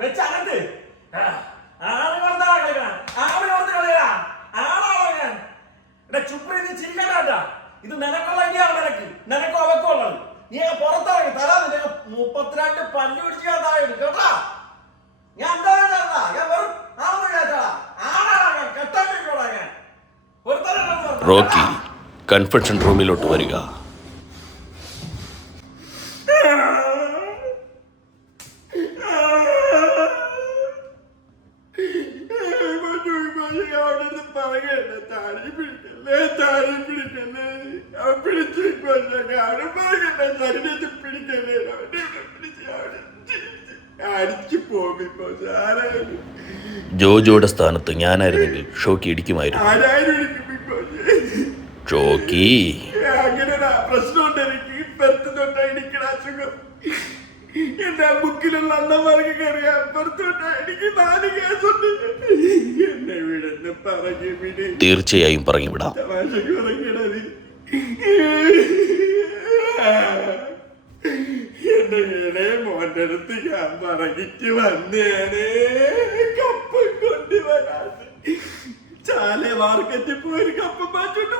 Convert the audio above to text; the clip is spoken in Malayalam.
വെച്ച് അകത്ത്. ആൾ കൊടുത്താ കളിക്കണ ആൾ കൊടുത്ത് കളിക്കണ ആളാണോ ഞാൻ എടാ ചുപ്രി നീ ചിരിക്കണ്ടാ ഇത് നിനക്കുള്ള ഐഡിയാണ് നിനക്ക്. നിനക്കും അവക്കും ഉള്ളത്. നീ പുറത്തിറങ്ങി. തരാ നിനക്ക് മുപ്പത്തിരണ്ട് പല്ല് പിടിച്ച് ഞാൻ താഴെ കേട്ടാ? ഞാൻ എന്താ ചേട്ടാ ഞാൻ വെറും ആണെന്ന് കേട്ടാ ആണാണ് ഞാൻ. കെട്ടാൻ റോക്കി കൺഫെഷൻ റൂമിലോട്ട് വരിക. അടിച്ചു പോമിപ്പോ സാറാണ് ജോജോയുടെ സ്ഥാനത്ത് ഞാനായിരുന്നെങ്കിൽ ഷോക്കി ഇടിക്കുമായിരുന്നു. ഷോക്കി. അങ്ങനെ പ്രശ്നമുണ്ട് എനിക്ക്. ഇടിക്കണ അസുഖം. എന്റെ ബുക്കിലുള്ള അന്നമാർക്ക് കയറിയാ അപ്പുറത്ത് തൊട്ടാ എനിക്ക് നാല് കേസുണ്ട് തീർച്ചയായും പറഞ്ഞു വിടാം. മോന്റെ അടുത്ത് ഞാൻ വന്നേനെ. കപ്പം വരാതെ ചാലെ മാർക്കറ്റിൽ പോയി ഒരു കപ്പം മാറ്റോണ്ട്